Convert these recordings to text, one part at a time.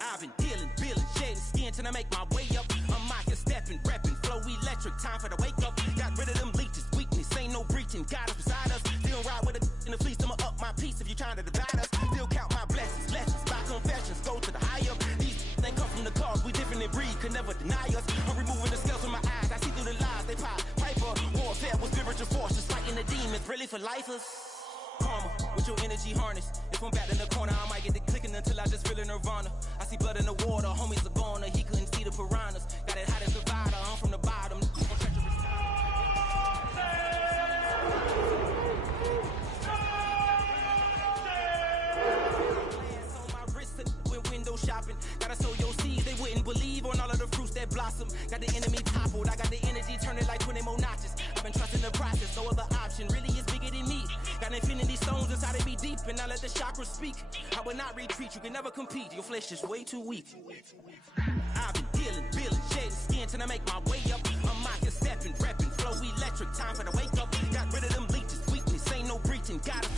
I've been dealing, shedding skin till I make my way up. I'm out here stepping, repping, flow electric, time for the wake up. Got rid of them leeches, weakness, ain't no breaching. God is beside us, still ride with a in the fleece. I'ma up my piece if you trying to divide us. Still count my blessings, lessons, by confessions, go to the higher. These they come from the cause, we different in breed, could never deny us. I'm removing the scales from my eyes, I see through the lies, they pop paper. Warfare with spiritual forces, fighting the demons, really for lifers. Karma, with your energy harness. If I'm back in the corner, I might get the clicking until I just feel a nirvana. I see blood in the water, homies are gone, he couldn't see the piranhas. Got it hot as a provider, I'm from the bottom. Shopping. Gotta sow your seeds, they wouldn't believe on all of the fruits that blossom. Got the enemy toppled, I got the energy turning like 20 more notches. I've been trusting the process, no other option really is bigger than me. Got infinity stones inside of me deep, and I let the chakras speak. I will not retreat, you can never compete, your flesh is way too weak. I've been dealing, shedding skin till I make my way up. I'm out here stepping, repping, flow electric, time for the wake up. Got rid of them leeches, weakness, ain't no breaching, got them.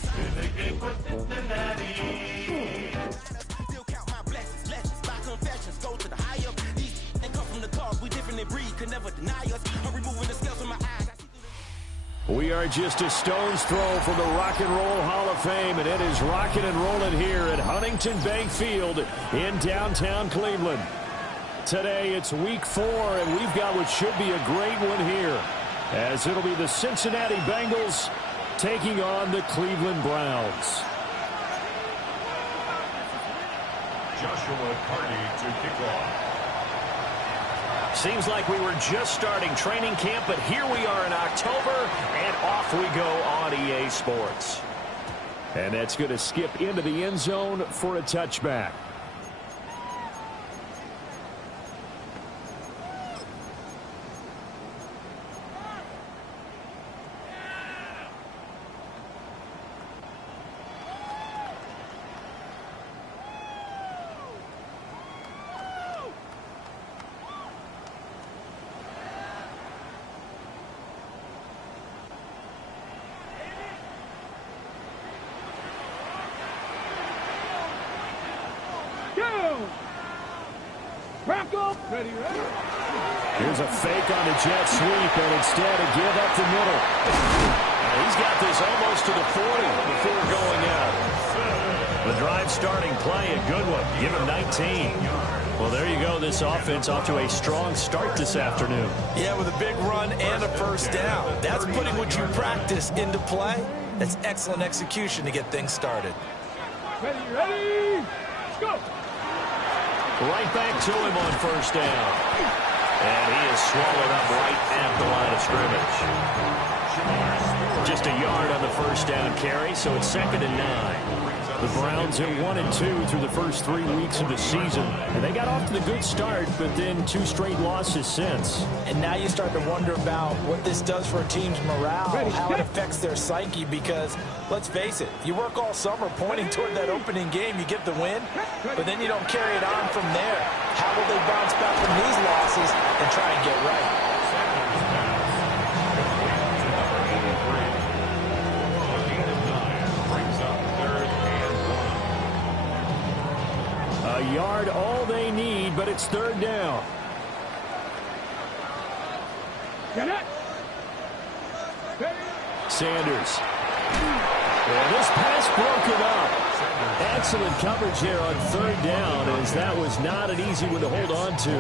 Confessions go to the higher. These they come from the cause, we different in breed, could never deny us. I'm removing the scales from my eyes. We are just a stone's throw from the Rock and Roll Hall of Fame, and it is rocking and rolling here at Huntington Bank Field in downtown Cleveland. Today it's week 4, and we've got what should be a great one here, as it'll be the Cincinnati Bengals taking on the Cleveland Browns. Joshua Carney to kick off. Seems like we were just starting training camp, but here we are in October, and off we go on EA Sports. And that's going to skip into the end zone for a touchback. Here's a fake on the jet sweep, and instead a give up the middle. And he's got this almost to the 40 before going out. The drive starting play, a good one. Give him 19. Well, there you go. This offense off to a strong start this afternoon. Yeah, with a big run and a first down. That's putting what you practice into play. That's excellent execution to get things started. Ready, let's go. Right back to him on first down. And he is swallowed up right at the line of scrimmage. Just a yard on the first down carry, so it's 2nd and 9. The Browns have 1-2 through the first 3 weeks of the season. And they got off to the good start, but then 2 straight losses since. And now you start to wonder about what this does for a team's morale, how it affects their psyche, because let's face it, you work all summer pointing toward that opening game, you get the win, but then you don't carry it on from there. How will they bounce back from these losses and try and get right? A yard all they need, but it's 3rd down. Sanders. Well, this pass broken up. Excellent coverage here on 3rd down, as that was not an easy one to hold on to.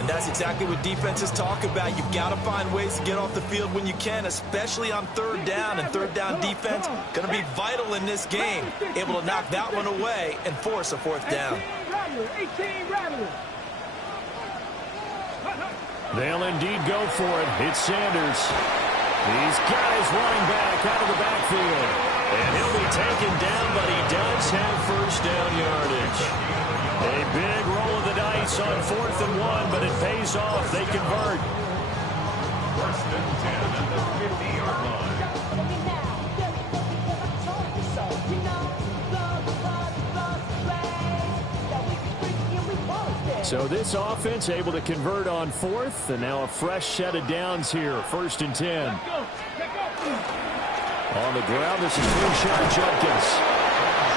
And that's exactly what defenses talk about. You've got to find ways to get off the field when you can, especially on 3rd down. And 3rd down defense going to be vital in this game. Able to knock that one away and force a 4th down. They'll indeed go for it. It's Sanders. He's got his running back out of the backfield. And he'll be taken down, but he does have first down yardage. A big roll of the dice on 4th and 1, but it pays off. They convert. 1st and 10 at the 50-yard line. So this offense able to convert on 4th, and now a fresh set of downs here. 1st and 10. On the ground, this is Bouchard Judkins.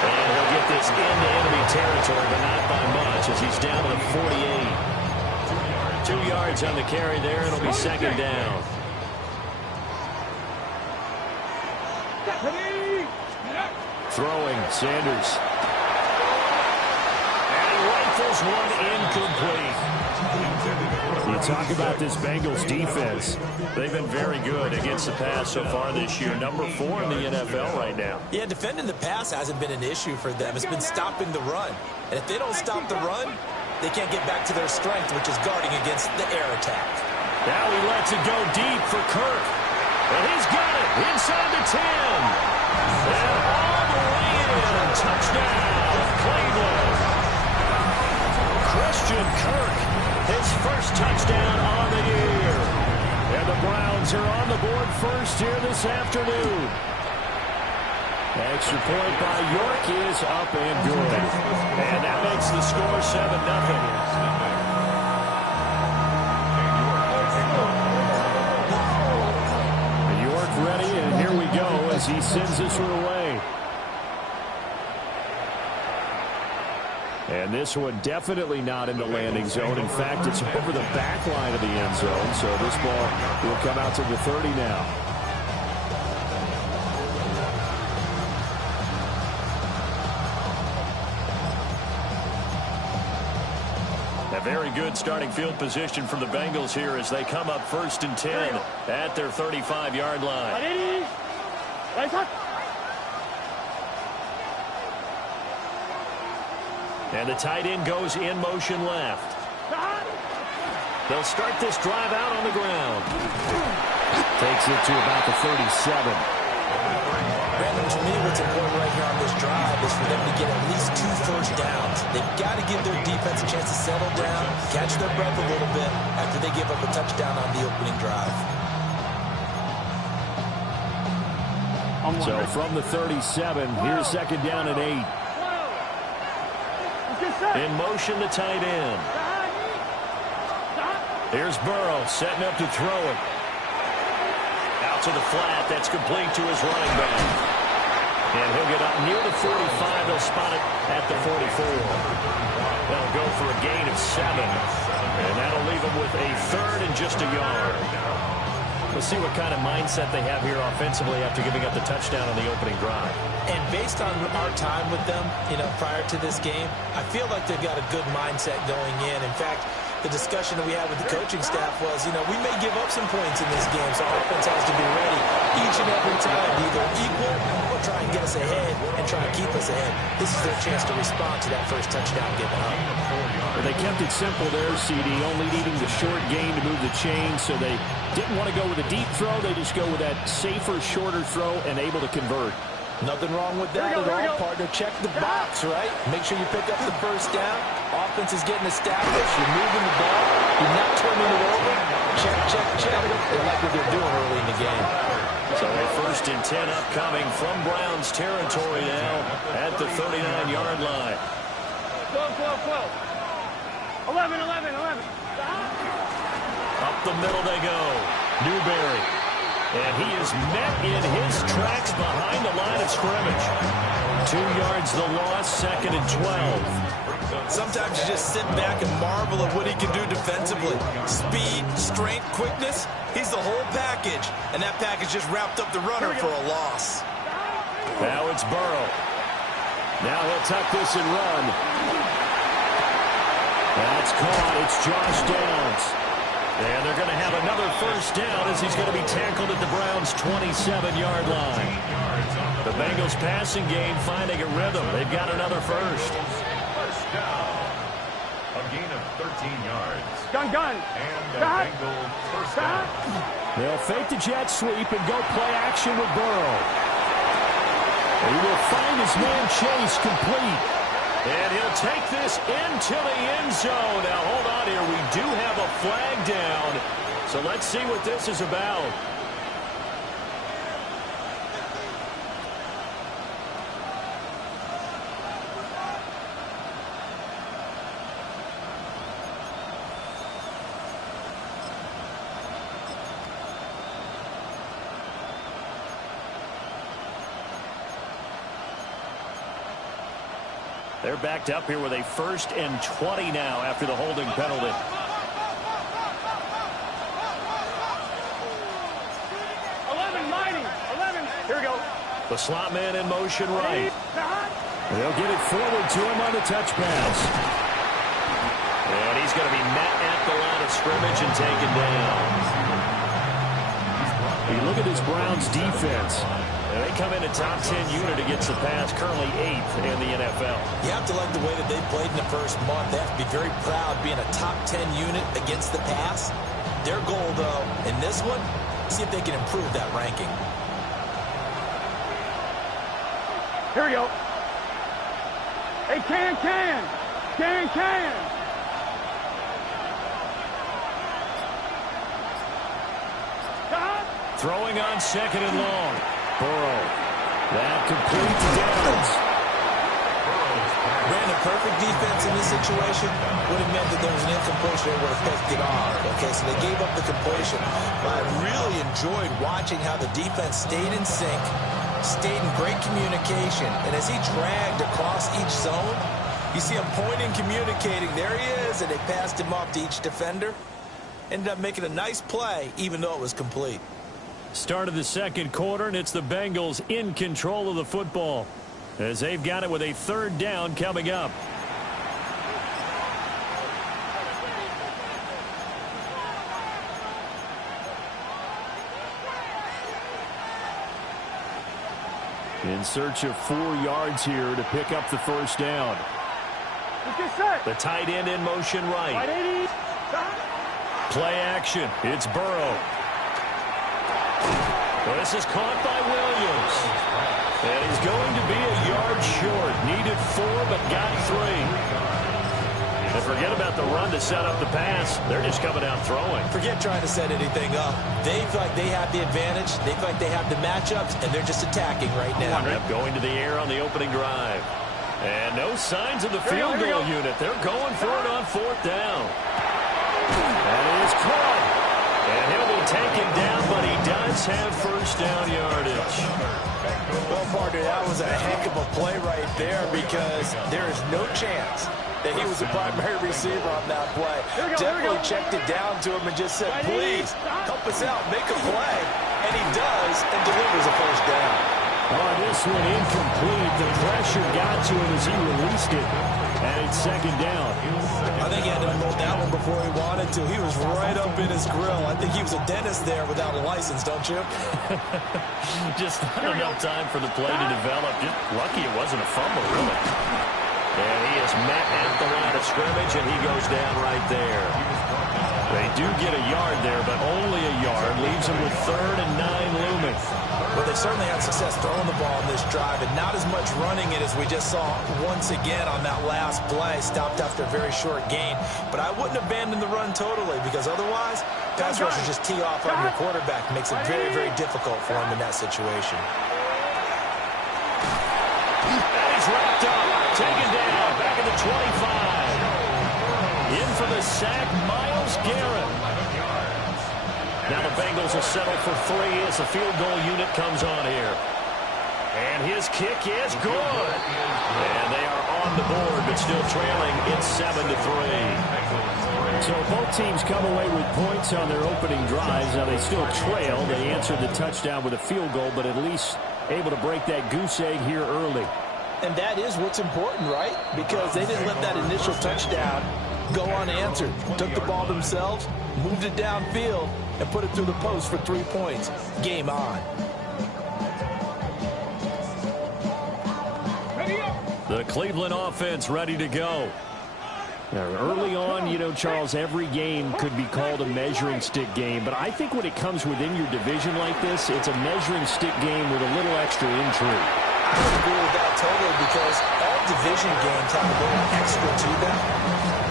And he'll get this into enemy territory, but not by much as he's down to the 48. 2 yards on the carry there. It'll be second down. Throwing, Sanders. And rifles one incomplete. You talk about this Bengals defense. They've been very good against the pass so far this year. Number 4 in the NFL right now. Yeah, defending the pass hasn't been an issue for them. It's been stopping the run. And if they don't stop the run, they can't get back to their strength, which is guarding against the air attack. Now he lets it go deep for Kirk. And he's got it inside the 10. And all the way in. Touchdown, Cleveland. Christian Kirk, his first touchdown on the year. And the Browns are on the board first here this afternoon. Extra point by York is up and good. And that makes the score 7-0. Ready, and here we go as he sends this one away. And this one definitely not in the landing zone. In fact, it's over the back line of the end zone, so this ball will come out to the 30 now. A very good starting field position for the Bengals here as they come up 1st and 10 at their 35-yard line. And the tight end goes in motion left. They'll start this drive out on the ground. Takes it to about the 37. Brandon, to me, what's important right here on this drive is for them to get at least 2 first downs. They've got to give their defense a chance to settle down, catch their breath a little bit after they give up a touchdown on the opening drive. So from the 37, here's second down and 8. In motion, the tight end. Here's Burrow setting up to throw it. Out to the flat. That's complete to his running back. And he'll get up near the 45. They'll spot it at the 44. They'll go for a gain of 7. And that'll leave them with a 3rd and just a yard. We'll see what kind of mindset they have here offensively after giving up the touchdown on the opening drive. And based on our time with them, prior to this game, I feel like they've got a good mindset going in. In fact, the discussion that we had with the coaching staff was, we may give up some points in this game, so our offense has to be ready each and every time to either equal or try and get us ahead and try and keep us ahead. This is their chance to respond to that first touchdown given up. Well, they kept it simple there, CD, only needing the short gain to move the chain, so they didn't want to go with a deep throw. They just go with that safer, shorter throw and able to convert. Nothing wrong with that at all, partner. Check the box, right? Make sure you pick up the first down. Offense is getting established. You're moving the ball. You're not turning it over. Check, check, check. They like what they're doing early in the game. So a 1st and 10 upcoming from Browns territory now at the 39-yard line. 12. 11. Up the middle they go. Newberry. And he is met in his tracks behind the line of scrimmage. 2 yards the loss, 2nd and 12. Sometimes you just sit back and marvel at what he can do defensively. Speed, strength, quickness. He's the whole package. And that package just wrapped up the runner for a loss. Now it's Burrow. Now he'll tuck this and run. That's caught. It's Josh Downs. And they're going to have another first down as he's going to be tackled at the Browns' 27-yard line. The Bengals passing game finding a rhythm. They've got another first. First down. A gain of 13 yards. Gun. And the Bengals first down. They'll fake the jet sweep and go play action with Burrow. He will find his man Chase complete. And he'll take this into the end zone. Now, hold on here. We do have a flag down. So let's see what this is about. They're backed up here with a 1st and 20 now after the holding penalty. Here we go. The slot man in motion right. They'll get it forward to him on the touch pass. And he's going to be met at the line of scrimmage and taken down. You look at this Browns defense. They come in a top 10 unit against the pass, currently 8th in the NFL. You have to like the way that they played in the first month. They have to be very proud being a top 10 unit against the pass. Their goal, though, in this one, see if they can improve that ranking. Here we go. Hey, can. Throwing on 2nd and long. Burrow. That complete to Downs. Brandon, perfect defense in this situation would have meant that there was an incompletion that would have picked it off. Okay, so they gave up the completion. But I really enjoyed watching how the defense stayed in sync, stayed in great communication. And as he dragged across each zone, you see him pointing, communicating. There he is, and they passed him off to each defender. Ended up making a nice play, even though it was complete. Start of the 2nd quarter, and it's the Bengals in control of the football as they've got it with a 3rd down coming up. In search of 4 yards here to pick up the 1st down. The tight end in motion right. Play action. It's Burrow. Well, this is caught by Williams. And he's going to be a yard short. Needed 4, but got 3. And forget about the run to set up the pass. They're just coming out throwing. Forget trying to set anything up. They feel like they have the advantage. They feel like they have the matchups, and they're just attacking right now. Yep, going to the air on the opening drive. And no signs of the field goal unit. They're going for it on 4th down. That is caught. And he'll be taken down, but he does have 1st down yardage. Well, partner, that was a heck of a play right there because there is no chance that he was the primary receiver on that play. Definitely checked it down to him and just said, please, help us out, make a play. And he does and delivers a 1st down. Oh, this one incomplete. The pressure got to him as he released it. And it's 2nd down. I think he had to unload that one before he wanted to. He was right up in his grill. I think he was a dentist there without a license, don't you? Just not enough time for the play to develop. Just lucky it wasn't a fumble, really. And he is met at the line of scrimmage, and he goes down right there. They do get a yard there, but only a yard. Leaves him with 3rd and 9 looming. Well, they certainly had success throwing the ball in this drive, and not as much running it as we just saw once again on that last play. Stopped after a very short gain. But I wouldn't abandon the run totally, because otherwise, pass rushers just tee off on your quarterback. Makes it very, very difficult for him in that situation. And he's wrapped up, taken down, back at the 25. In for the sack, Myles Garrett. Now the Bengals will settle for 3 as the field goal unit comes on here. And his kick is good. And they are on the board, but still trailing. It's 7-3. So both teams come away with points on their opening drives. Now they still trail. They answered the touchdown with a field goal, but at least able to break that goose egg here early. And that is what's important, right? Because they didn't let that initial touchdown go unanswered. Took the ball themselves, moved it downfield, and put it through the post for 3 points. Game on. The Cleveland offense ready to go. Now, early on, you know, Charles, every game could be called a measuring stick game. But I think when it comes within your division like this, it's a measuring stick game with a little extra intrigue. I would agree with that totally, because all division games have a little extra to them.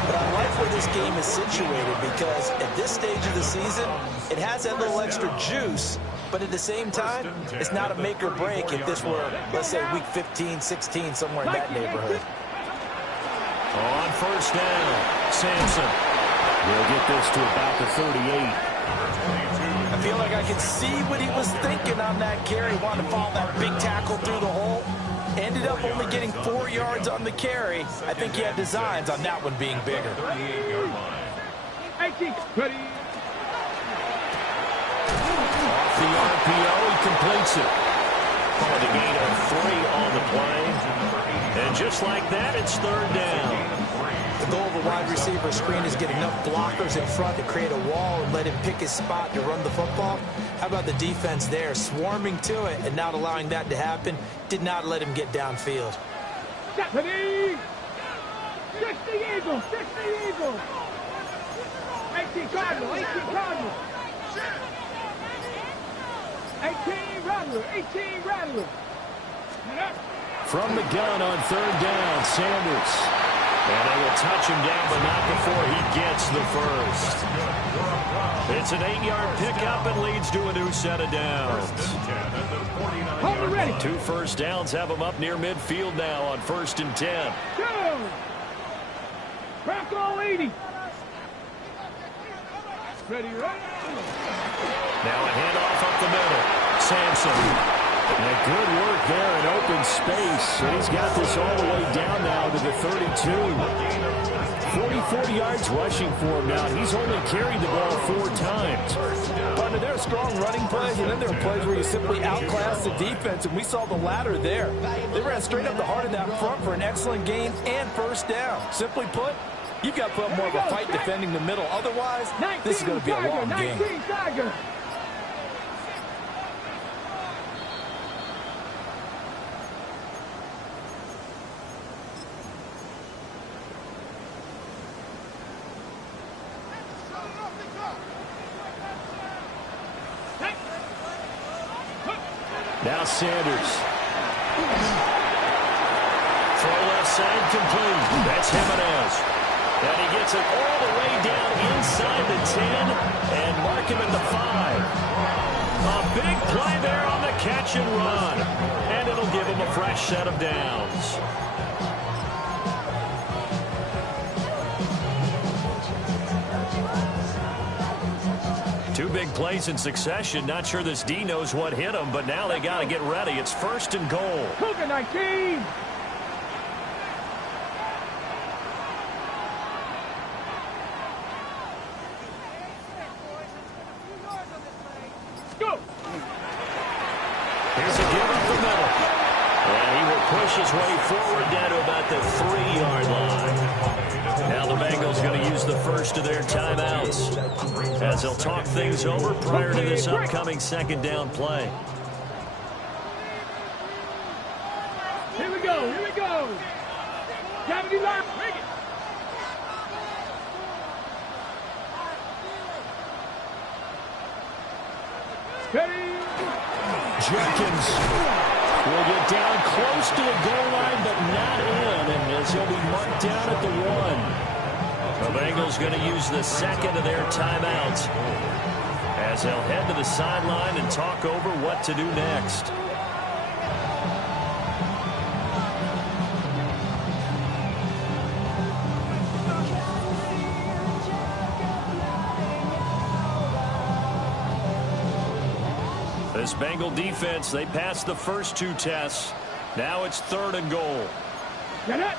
But I like where this game is situated, because at this stage of the season, it has that little extra juice. But at the same time, it's not a make or break if this were, let's say, week 15, 16, somewhere in that neighborhood. On 1st down, Sampson. He'll get this to about the 38. I feel like I can see what he was thinking on that carry. Wanted to follow that big tackle through the hole. Ended up only getting 4 yards on the carry. I think he had designs on that one being bigger. 38-yard line. 18, ready. Off the RPO, he completes it. For the gain of 3 on the play. And just like that, it's third down. The goal of a wide receiver screen is get enough blockers in front to create a wall and let him pick his spot to run the football. How about the defense there, swarming to it and not allowing that to happen? Did not let him get downfield. Ready. 60 Eagles, 60 Eagles. 18 Cardinal, 18 Cardinal. 18 Rattler, 18 Rattler. From the gun on third down, Sanders. And they will touch him down, but not before he gets the first. It's an 8-yard pickup and leads to a new set of downs. Hold it ready. 2 first downs have him up near midfield now on 1st and 10. Go. Crack all 80. Ready, ready. Now a handoff up the middle. Sampson. And good work there in open space. And he's got this all the way down now to the 32. 40 yards rushing for him now. He's only carried the ball 4 times. Partner, there are strong running plays, and then there are plays where you simply outclass the defense, and we saw the latter there. They ran straight up the heart of that front for an excellent gain and first down. Simply put, you've got to put more of a fight defending the middle. Otherwise, this is going to be a long game. 19 Tiger. Now Sanders. Throw left side complete. That's Jimenez. And he gets it all the way down inside the 10 and mark him at the 5. A big play there on the catch and run. And it'll give him a fresh set of downs. Two big plays in succession. Not sure this D knows what hit him, but now they got to get ready. It's 1st and goal. Cougar 19. Go. Here's a give up the middle. And he will push his way forward down to about the 3-yard line. Now the Bengals going to use the first of their timeouts as they'll talk things over prior to this upcoming 2nd down play. Here we go, here we go. Gravity line. Ready. Jenkins will get down close to the goal line, but not in, and as he'll be marked down at the 1. The Bengals going to use the 2nd of their timeouts as they'll head to the sideline and talk over what to do next. This Bengal defense, they passed the first 2 tests. Now it's 3rd and goal. Get it.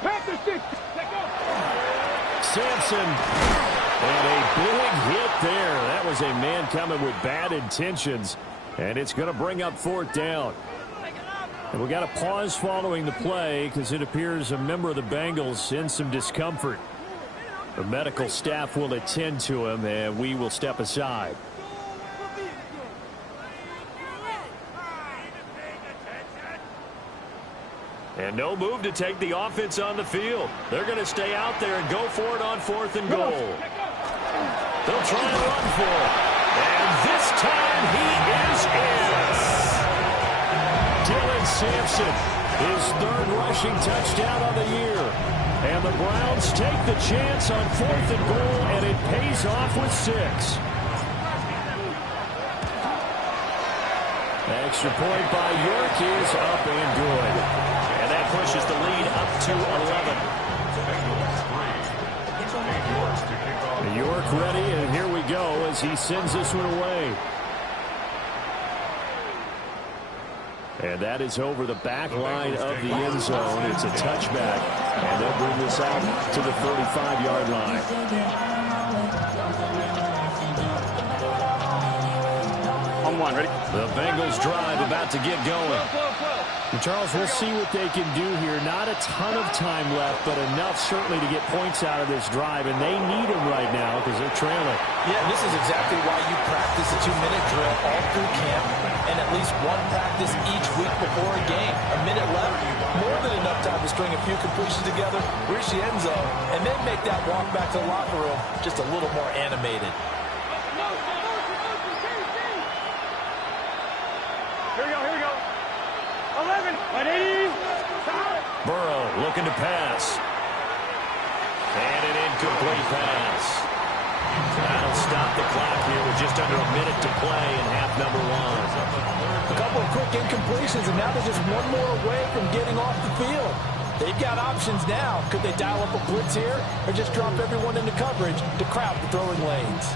Pass the stick. Let go. Sampson. And a big hit there. That was a man coming with bad intentions. And it's going to bring up 4th down. And we got a pause following the play because it appears a member of the Bengals in some discomfort. The medical staff will attend to him, and we will step aside. And no move to take the offense on the field. They're going to stay out there and go for it on 4th and goal. They'll try and run for it. And this time he is in. Dylan Sampson, his 3rd rushing touchdown of the year. And the Browns take the chance on 4th and goal, and it pays off with 6. Extra point by York is up and good. And that pushes the lead up to 11. York ready, and here we go as he sends this one away. And that is over the back line of the end zone. It's a touchback. And they'll bring this out to the 35-yard line. On one, ready? The Bengals drive about to get going. And Charles, we'll see what they can do here. Not a ton of time left, but enough certainly to get points out of this drive. And they need them right now because they're trailing. Yeah, this is exactly why you practice a 2-minute drill all through camp and at least one practice each week before a game. A minute left, more than enough time to string a few completions together, reach the end zone, and then make that walk back to the locker room just a little more animated. Here we go. 11, 180. Burrow looking to pass. And an incomplete pass. That'll stop the clock here with just under a minute to play in half number one. A couple of quick incompletions, and now they're just one more away from getting off the field. They've got options now. Could they dial up a blitz here or just drop everyone into coverage to crowd the throwing lanes?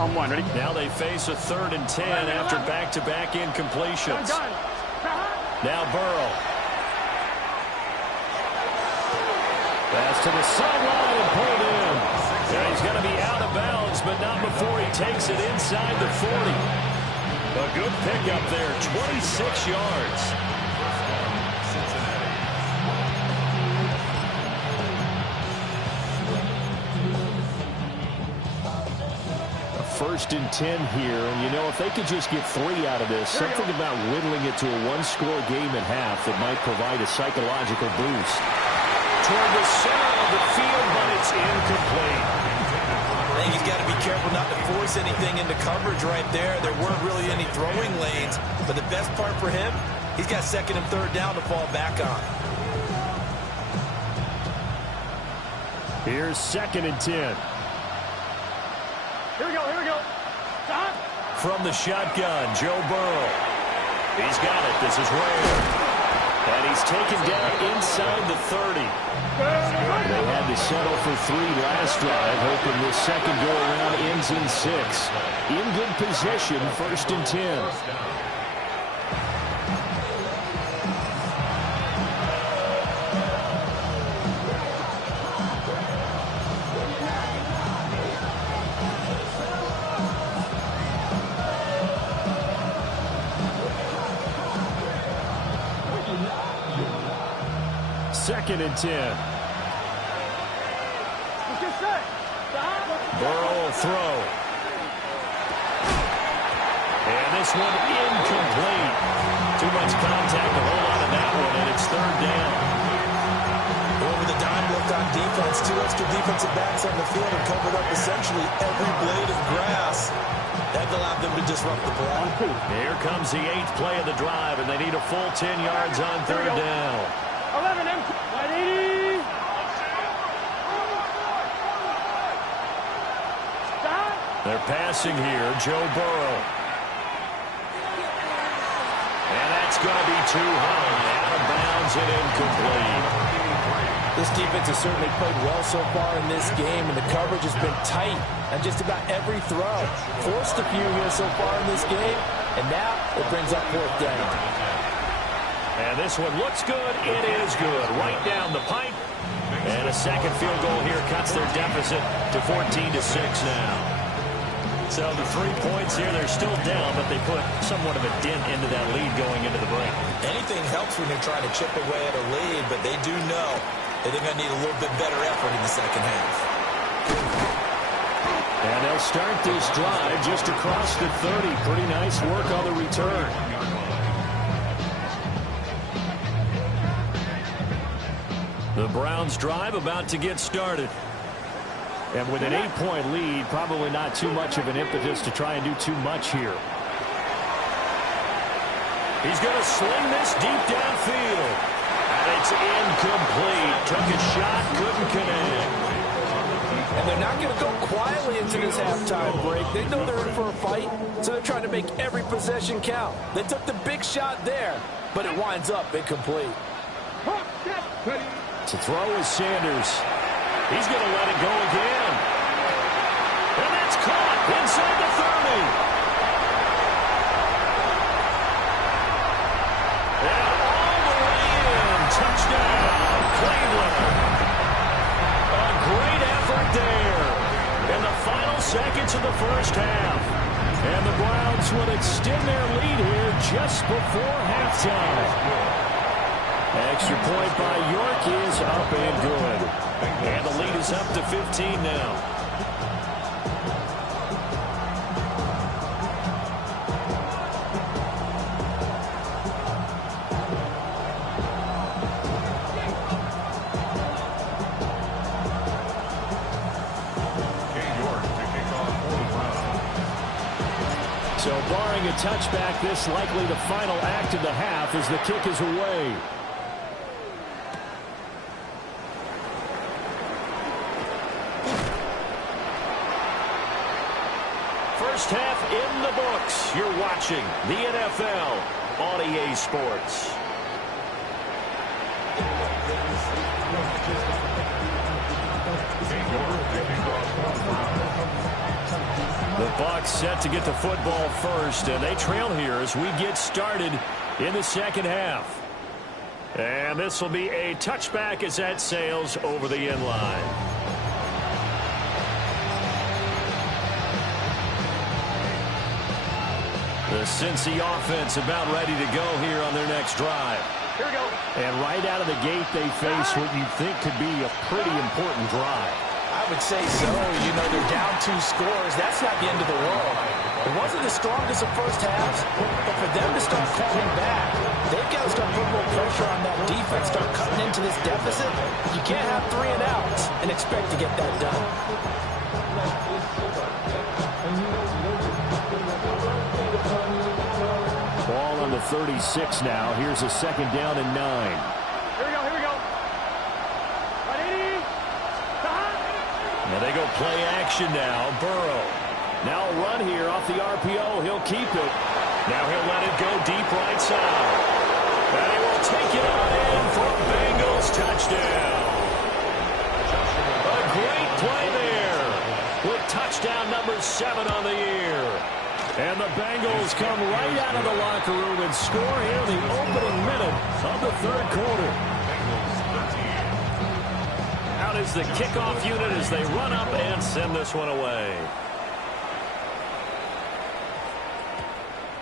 On one, ready? Now they face a 3rd and 10 after back-to-back incompletions. Now Burrow. Pass to the sideline and pulled in. Yeah, he's going to be out of bounds, but not before he takes it inside the 40. A good pickup there, 26 yards. First and 10 here, and you know, if they could just get 3 out of this, something about whittling it to a one-score game at half that might provide a psychological boost. Toward the center of the field, but it's incomplete. I think he's got to be careful not to force anything into coverage right there. There weren't really any throwing lanes, but the best part for him, he's got 2nd and 3rd down to fall back on. Here's 2nd and 10. Here we go. Stop. From the shotgun, Joe Burrow. He's got it. This is rare. And he's taken down inside the 30. They had to settle for 3 last drive, hoping this second go-around ends in 6. In good position, 1st and 10. Second and 10. Burrow will throw. And this one incomplete. Too much contact to hold on to that one, and it's 3rd down. Over the dime look on defense. 2 extra defensive backs on the field and covered up essentially every blade of grass. That allowed them to disrupt the play. Here comes the 8th play of the drive, and they need a full 10 yards on 3rd down. 11, 180. Stop. They're passing here, Joe Burrow. And that's going to be too high. Out of bounds and incomplete. This defense has certainly played well so far in this game, and the coverage has been tight on just about every throw. Forced a few here so far in this game, and now it brings up 4th down. And this one looks good. It is good. Right down the pipe. And a second field goal here cuts their deficit to 14-6 now. So the 3 points here, they're still down, but they put somewhat of a dent into that lead going into the break. Anything helps when you're trying to chip away at a lead, but they do know that they're going to need a little bit better effort in the second half. And they'll start this drive just across the 30. Pretty nice work on the return. The Browns drive about to get started. And with an 8-point lead, probably not too much of an impetus to try and do too much here. He's going to sling this deep downfield. And it's incomplete. Took a shot, couldn't connect. And they're not going to go quietly into this halftime break. They know they're in for a fight, so they're trying to make every possession count. They took the big shot there, but it winds up incomplete. To throw is Sanders. He's going to let it go again. And that's caught inside the there in the final seconds of the first half. And the Browns will extend their lead here just before halftime. Extra point by York is up and good. And the lead is up to 15 now. So barring a touchback, this likely the final act of the half as the kick is away. First half in the books. You're watching the NFL on EA Sports. The Bucs set to get the football first, and they trail here as we get started in the second half. And this will be a touchback as that sails over the end line. The Cincy offense about ready to go here on their next drive. Here we go. And right out of the gate, they face what you think could be a pretty important drive. I would say so. You know, they're down 2 scores. That's not the end of the world. It wasn't the strongest of first halves, but for them to start calling back, they've got to start putting more pressure on that defense, start cutting into this deficit. You can't have 3 and outs and expect to get that done. Ball on the 36 now. Here's a second down and 9. Here we go, here we go. Ready? And they go play action now. Burrow. Now a run here off the RPO. He'll keep it. Now he'll let it go deep right side. And he will take it on in for a Bengals touchdown. A great play there with touchdown number 7 on the year. And the Bengals come right out of the locker room and score here in the opening minute of the third quarter. Out is the kickoff unit as they run up and send this one away.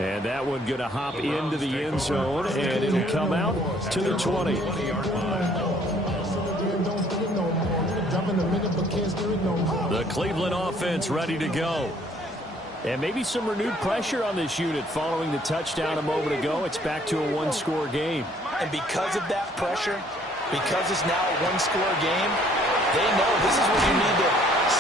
And that one going to hop into the end zone, and it'll come out to the 20. The Cleveland offense ready to go. And maybe some renewed pressure on this unit following the touchdown a moment ago. It's back to a 1-score game. And because of that pressure, because it's now a 1-score game, they know this is when you need to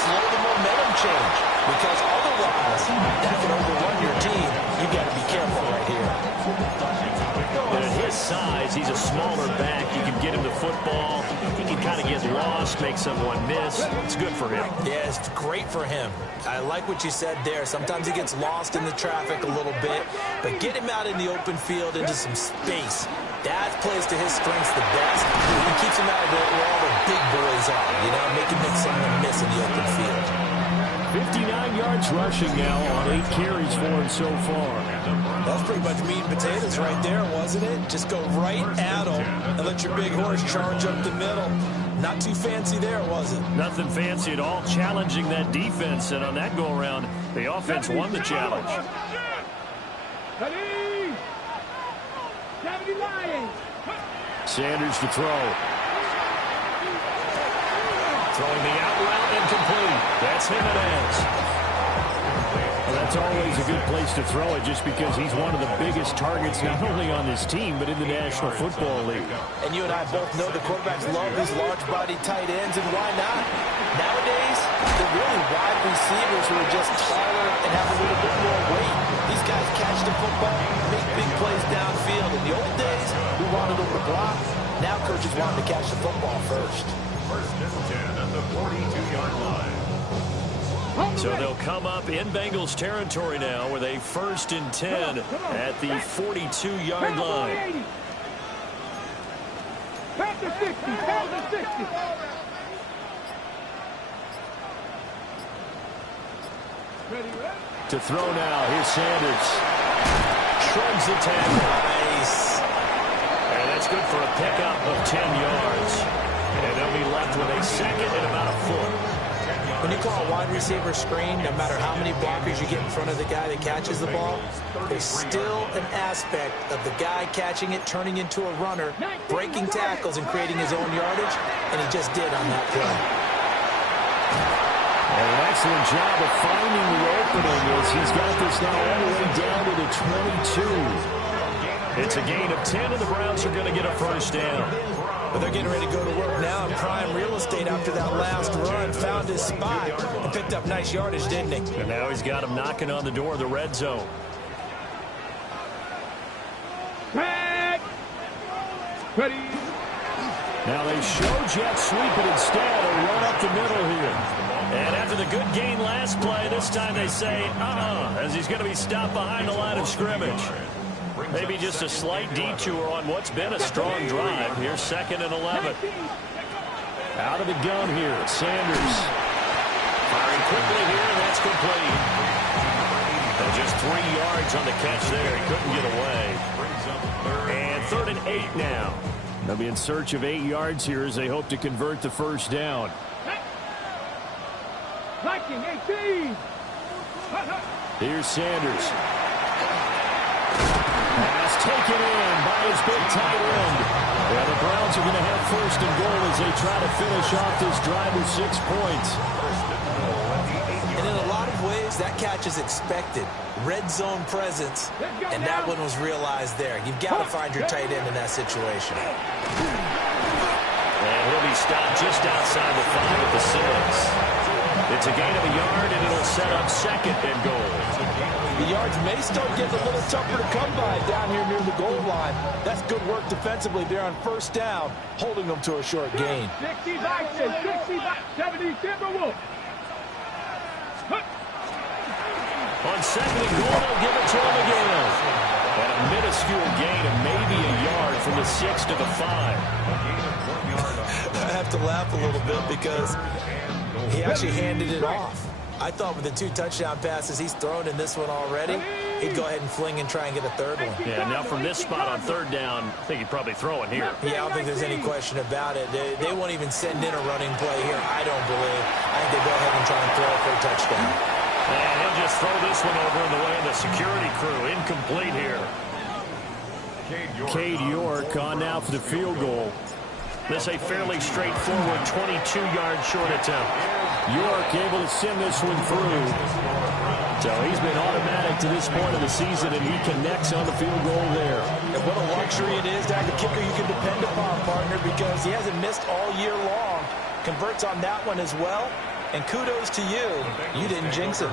slow the momentum change. Because otherwise, that can overrun your team. You've got to be careful right here. And at his size, he's a smaller back. You can get him the football. He can kind of get lost, make someone miss. It's good for him. Yeah, it's great for him. I like what you said there. Sometimes he gets lost in the traffic a little bit, but get him out in the open field into some space. That plays to his strengths the best. He keeps him out of where all the big boys are, you know, make someone miss in the open field. 59 yards rushing now on 8 carries for him so far. That's pretty much meat and potatoes right there, wasn't it? Just go right at him and let your big horse charge up the middle. Not too fancy there, was it? Nothing fancy at all, challenging that defense. And on that go-around, the offense won the challenge. Sanders to throw. Throwing the out route incomplete. That's Jimenez. Well, that's always a good place to throw it just because he's one of the biggest targets not only on this team but in the National Football League. And you and I both know the quarterbacks love these large-bodied tight ends, and why not? Nowadays, they're really wide receivers who are just taller and have a little bit more weight. These guys catch the football, make big plays downfield. In the old days, we wanted them to block. Now coaches want to catch the football first. First and 10 at the 42-yard line. So they'll come up in Bengals territory now with a 1st and 10 at the 42-yard line. Pass the 60, pass the 60. To throw now, here's Sanders. Shrugs the tackle. Nice. And that's good for a pickup of 10 yards. And they'll be left with a 2nd and about a foot. you call a wide receiver screen, no matter how many blockers you get in front of the guy that catches the ball, there's still an aspect of the guy catching it, turning into a runner, breaking tackles and creating his own yardage, and he just did on that play. And an excellent job of finding the opening as he's got this now all the way down to the 22. It's a gain of 10, and the Browns are going to get a first down. But they're getting ready to go to work now in prime real estate after that last run. Found his spot and picked up nice yardage, didn't he? And now he's got him knocking on the door of the red zone. Ready. Now they show jet sweep it instead and run up the middle here. And after the good gain last play, this time they say, as he's going to be stopped behind the line of scrimmage. Maybe just a slight detour on what's been a strong drive. Here's 2nd and 11. Out of the gun here, Sanders. Firing quickly here, and that's complete. And just 3 yards on the catch there. He couldn't get away. And 3rd and 8 now. They'll be in search of 8 yards here as they hope to convert the first down. Liking 18. Here's Sanders. Pass taken in by his big tight end. Yeah, the Browns are going to have 1st and goal as they try to finish off this drive with 6 points. And in a lot of ways, that catch is expected. Red zone presence, and that one was realized there. You've got to find your tight end in that situation. And he'll be stopped just outside the 5 at the 6. It's a gain of a yard, and it'll set up 2nd and goal. The yards may start getting a little tougher to come by down here near the goal line. That's good work defensively there on 1st down, holding them to a short gain. 65, 70 Timberwolves. On 2nd and goal, they'll give it to him again. And a minuscule gain of maybe a yard from the 6 to the 5. I have to laugh a little bit because he actually handed it off. I thought with the 2 touchdown passes he's thrown in this one already, he'd go ahead and fling and try and get a 3rd one. Yeah, now from this spot on 3rd down, I think he'd probably throw it here. Yeah, I don't think there's any question about it. They won't even send in a running play here, I don't believe. I think they go ahead and try and throw it for a touchdown. And he'll just throw this one over in the way of the security crew. Incomplete here. Cade York on now for the field goal. This a fairly straightforward 22-yard short attempt. York able to send this one through. So he's been automatic to this point of the season, and he connects on the field goal there. And what a luxury it is to have a kicker you can depend upon, partner, because he hasn't missed all year long. Converts on that one as well. And kudos to you. You didn't jinx it.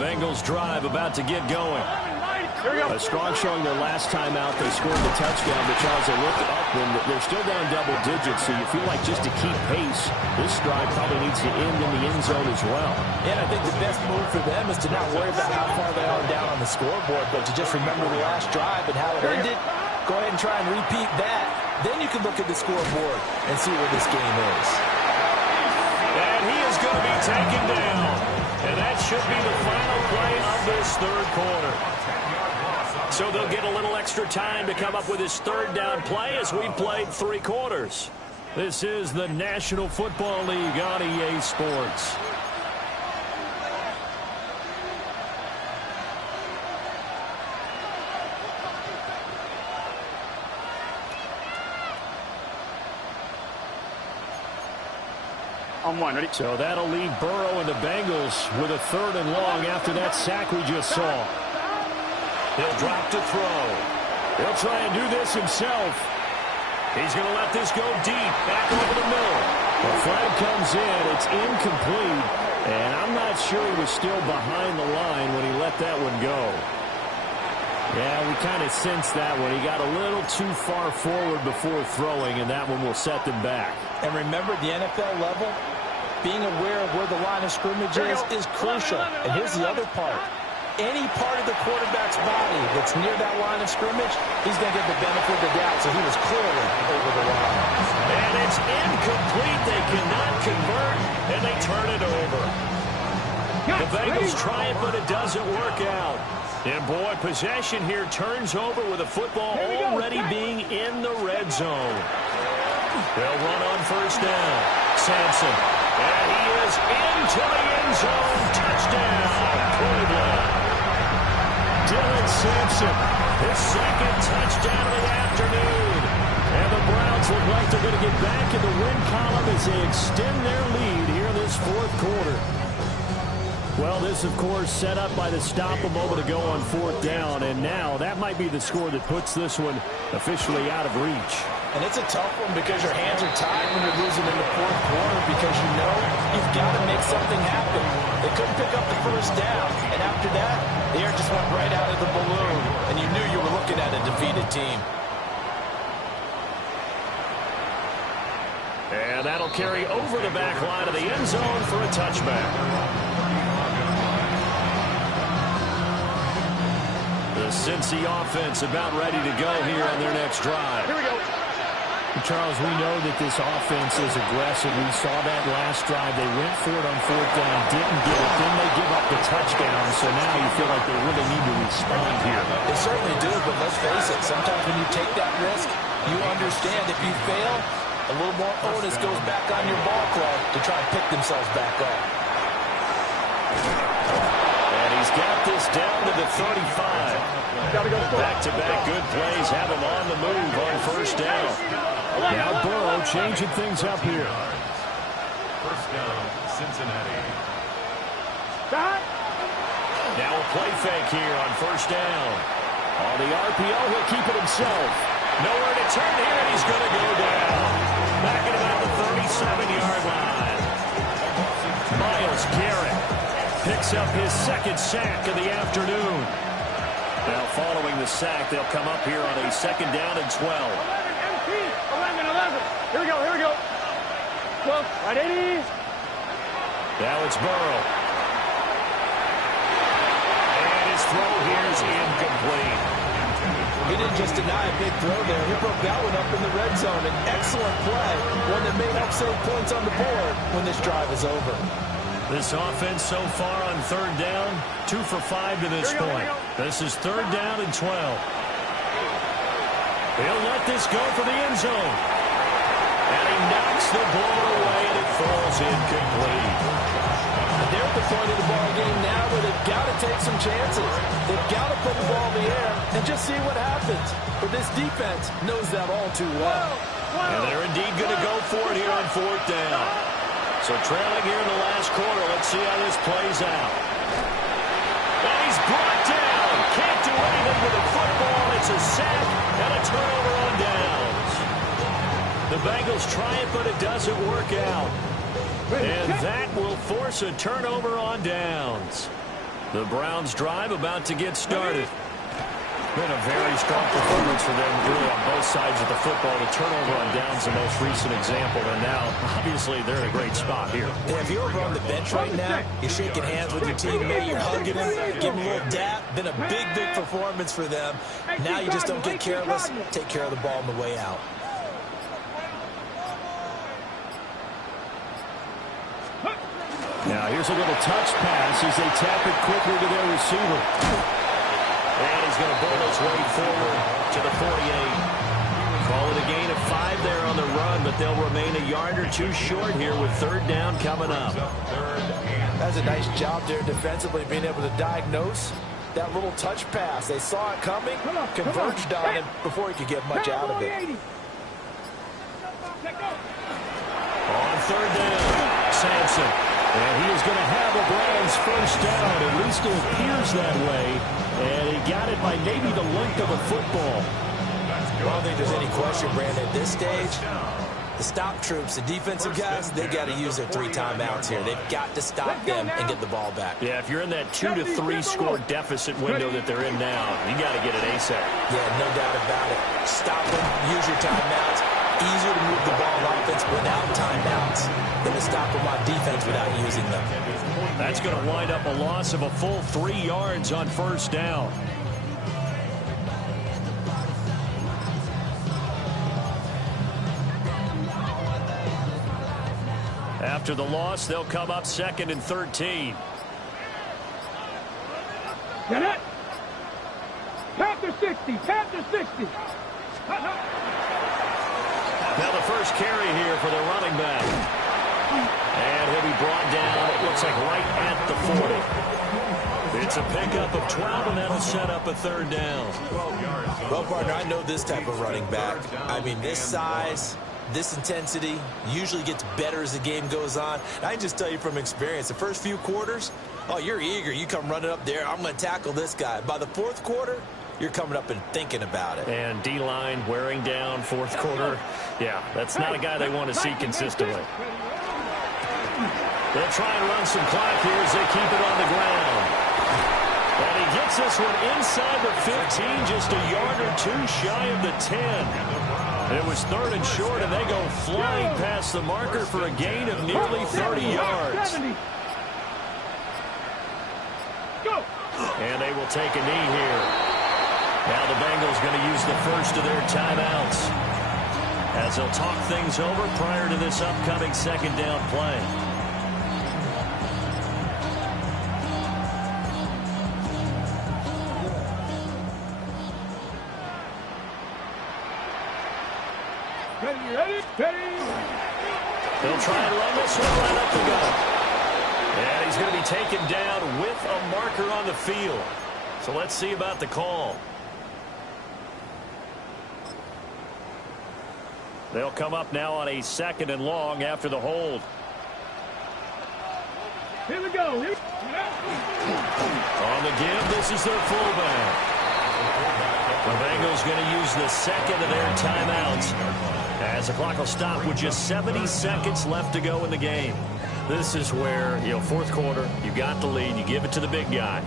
Bengals drive about to get going. A strong showing their last time out. They scored the touchdown, but Charles, they looked up and they're still down double digits, so you feel like just to keep pace, this drive probably needs to end in the end zone as well. Yeah, I think the best move for them is to not worry about how far they are down on the scoreboard, but to just remember the last drive and how it ended. Go ahead and try and repeat that. Then you can look at the scoreboard and see where this game is. And he is going to be taken down. And that should be the final play of this 3rd quarter. So they'll get a little extra time to come up with his 3rd down play as we played 3 quarters. This is the National Football League on EA Sports. On 1, ready? So that'll leave Burrow and the Bengals with a 3rd and long after that sack we just saw. He'll drop to throw. He'll try and do this himself. He's going to let this go deep, back over the middle. The flag comes in. It's incomplete. And I'm not sure he was still behind the line when he let that one go. Yeah, we kind of sensed that one. He got a little too far forward before throwing, and that one will set them back. And remember, the NFL level, being aware of where the line of scrimmage is crucial. And here's the other part. Any part of the quarterback's body that's near that line of scrimmage, he's going to get the benefit of the doubt. So he was clearly over the line. And it's incomplete. They cannot convert, and they turn it over. The Bengals try it, but it doesn't work out. And, boy, possession here turns over with the football already being in the red zone. They'll run on first down. Sampson. And he is into the end zone. Touchdown, Cleveland. Dylan Sampson, His second touchdown of the afternoon. and the Browns look like they're going to get back in the win column as they extend their lead here in this fourth quarter. Well, this, of course, set up by the stop a moment ago on fourth down, and now that might be the score that puts this one officially out of reach. And it's a tough one because your hands are tied when you're losing in the fourth quarter because you know you've got to make something happen. They couldn't pick up the first down, and after that, the air just went right out of the balloon, and you knew you were looking at a defeated team. And that'll carry over the back line of the end zone for a touchback. The Cincy offense about ready to go here on their next drive. Here we go. Charles, we know that this offense is aggressive. We saw that last drive. They went for it on fourth down, didn't get it. Then they give up the touchdown. So now you feel like they really need to respond here. They certainly do, but let's face it, sometimes when you take that risk, you understand if you fail, a little more onus goes back on your ball club to try and pick themselves back up. And he's got this down to the 35. Back-to-back good plays have him on the move on first down. Now Burrow changing things up here. First down, Cincinnati. Now a play fake here on first down. On the RPO, he'll keep it himself. Nowhere to turn here, and he's going to go down. Back at about the 37-yard line. Myles Garrett picks up his second sack of the afternoon. Now following the sack, they'll come up here on a second down and 12. 11. Here we go. Well, right 80. Now it's Burrow. And his throw here is incomplete. He didn't just deny a big throw there. He broke that one up in the red zone. An excellent play, one that may help save points on the board when this drive is over. This offense so far on third down, 2 for 5 to this point. This is third down and 12. He'll let this go for the end zone. And he knocks the ball away, and it falls incomplete. And they're at the point of the ball game now where they've got to take some chances. They've got to put the ball in the air and just see what happens. But this defense knows that all too well. And they're indeed going to go for it here on fourth down. So trailing here in the last quarter, let's see how this plays out. And he's brought down. Can't do anything with the football. It's a sack and a turnover on downs. The Bengals try it, but it doesn't work out. And that will force a turnover on downs. The Browns drive about to get started. Been a very strong performance for them, really, on both sides of the football. The turnover on downs, the most recent example, and now, obviously, they're in a great spot here. And if you're over on the bench right now, you're shaking hands with your teammate, you're hugging him, giving him a little dap. Been a big, big performance for them. Now you just don't get careless. Take care of the ball on the way out. Now here's a little touch pass as they tap it quickly to their receiver. And he's going to bowl his way forward to the 48. Call it a gain of 5 there on the run, but they'll remain a yard or two short here with third down coming up. That's a nice job there defensively, being able to diagnose that little touch pass. They saw it coming, converged on him before he could get much out of it. On third down, Sampson. And he is going to have a Browns first down. At least it appears that way. And he got it by maybe the length of a football. I don't think there's any question, Brandon, at this stage, The stop troops, the defensive guys, they got to use their 3 timeouts here. They've got to stop them and get the ball back. Yeah, if you're in that 2 to 3 score deficit window that they're in now, you got to get it ASAP. Yeah, no doubt about it. Stop them, use your timeouts. Easier to move the ball on offense without timeouts than to stop them on defense without using them. That's going to wind up a loss of a full 3 yards on first down. After the loss, they'll come up 2nd and 13. Get it? Panther 60, Panther 60. Now the first carry here for the running back. And he'll be brought down, it looks like right at the 40. It's a pickup of 12, and that'll set up a 3rd down. Well, partner, I know this type of running back. I mean, this size, this intensity usually gets better as the game goes on. And I can just tell you from experience, the first few quarters, oh, you're eager. You come running up there, I'm going to tackle this guy. By the 4th quarter, you're coming up and thinking about it. And D-line wearing down 4th quarter. Yeah, that's not a guy they want to see consistently. They'll try and run some clock here as they keep it on the ground. And he gets this one inside the 15, just a yard or 2 shy of the 10. It was 3rd and short, and they go flying past the marker for a gain of nearly 30 yards. And they will take a knee here. Now the Bengals going to use the first of their timeouts as they'll talk things over prior to this upcoming 2nd down play. Ready. They'll try and run this one right up the gut. And he's going to be taken down with a marker on the field. So let's see about the call. They'll come up now on a 2nd and long after the hold. Here we go. On the give, this is their fullback. The Bengals going to use the 2nd of their timeouts as the clock will stop with just 70 seconds left to go in the game. This is where, 4th quarter, you got the lead, you give it to the big guy.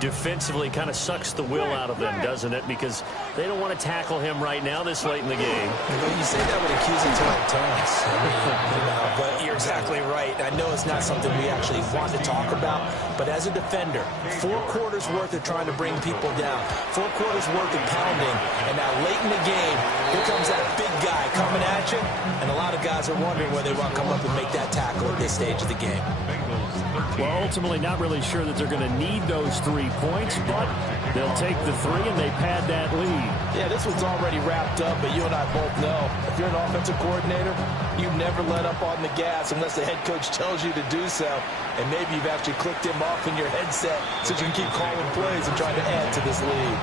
Defensively kind of sucks the will out of them, doesn't it? Because they don't want to tackle him right now this late in the game. Well, you say that with accusatory tones. But you're exactly right. I know it's not something we actually want to talk about, but as a defender, 4 quarters worth of trying to bring people down, 4 quarters worth of pounding, and now late in the game, here comes that big guy coming at you, and a lot of guys are wondering whether they want to come up and make that tackle at this stage of the game. Well, ultimately not really sure that they're going to need those 3 points, but they'll take the 3 and they pad that lead. Yeah, this one's already wrapped up, but you and I both know if you're an offensive coordinator, you never let up on the gas unless the head coach tells you to do so, and maybe you've actually clicked him off in your headset so you can keep calling plays and trying to add to this lead.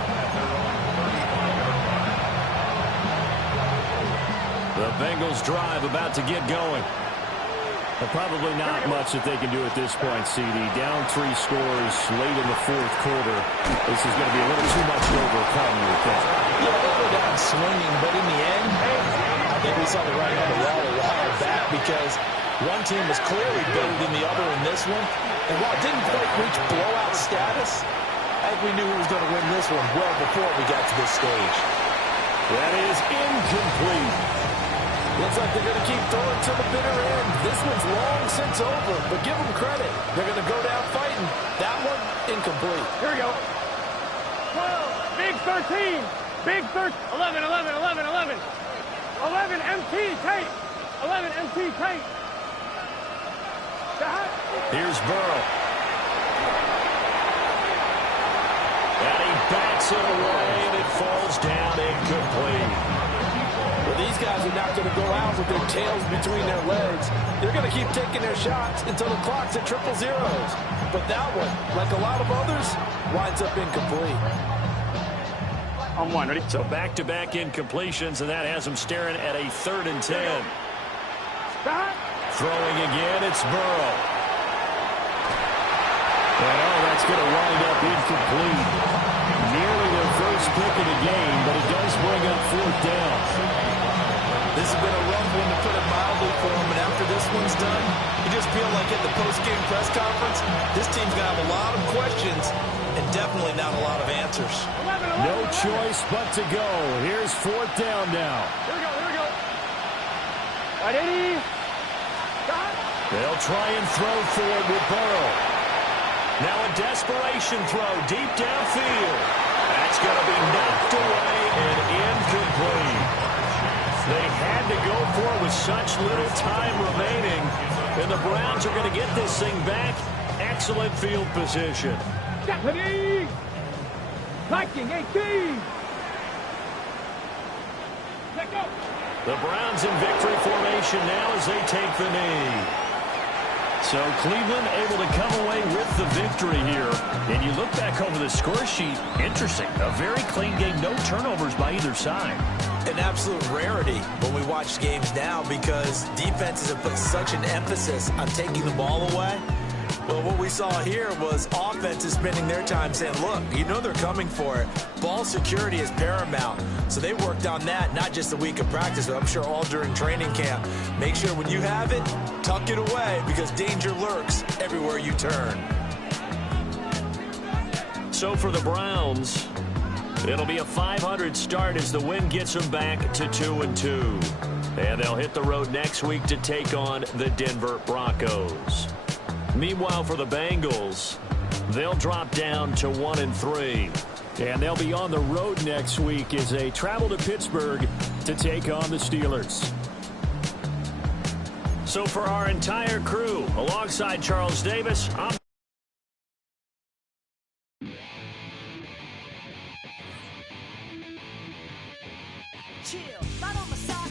The Bengals drive about to get going. But probably not much that they can do at this point, CD. Down 3 scores late in the 4th quarter. This is going to be a little too much to overcome, you would think. Yeah, they go down swinging, but in the end, I think we saw the writing on the wall a while back because one team was clearly better than the other in this one. And while it didn't quite reach blowout status, I think we knew who was going to win this one well before we got to this stage. That is incomplete. Looks like they're going to keep throwing to the bitter end. This one's long since over, but give them credit. They're going to go down fighting. That one, incomplete. Here we go. 12, big 13, big 13, 11, 11, 11, 11. 11 MT tape. 11 MT tape. Here's Burrow. And he bats it away, and it falls down incomplete. Well, these guys are not going to go out with their tails between their legs. They're going to keep taking their shots until the clock's at 000. But that one, like a lot of others, winds up incomplete. On 1, ready? So back-to-back incompletions, and that has them staring at a 3rd and 10. Throwing again, it's Burrow. And that's going to wind up incomplete. Nearly their first pick of the game, but it does bring up 4th down. This This has been a rough one, to put it mildly, for him. And after this one's done, you just feel like at the post-game press conference, this team's going to have a lot of questions and definitely not a lot of answers. No choice but to go. Here's 4th down now. Here we go, here we go. Right, 80. Stop. They'll try and throw for it with Burrow. Now a desperation throw deep downfield. That's going to be knocked away and incomplete. They had to go for it with such little time remaining. And the Browns are going to get this thing back. Excellent field position. Stephanie! Viking 18! Let go! The Browns in victory formation now as they take the knee. So Cleveland able to come away with the victory here. And you look back over the score sheet, interesting. A very clean game, no turnovers by either side. An absolute rarity when we watch games now, because defenses have put such an emphasis on taking the ball away. Well, what we saw here was offenses spending their time saying, look, you know they're coming for it. Ball security is paramount. So they worked on that, not just a week of practice, but I'm sure all during training camp. Make sure when you have it, tuck it away, because danger lurks everywhere you turn. So for the Browns, it'll be a .500 start as the win gets them back to 2-2. And they'll hit the road next week to take on the Denver Broncos. Meanwhile, for the Bengals, they'll drop down to 1-3. And they'll be on the road next week as they travel to Pittsburgh to take on the Steelers. So for our entire crew, alongside Charles Davis, I'm chill, right on the side.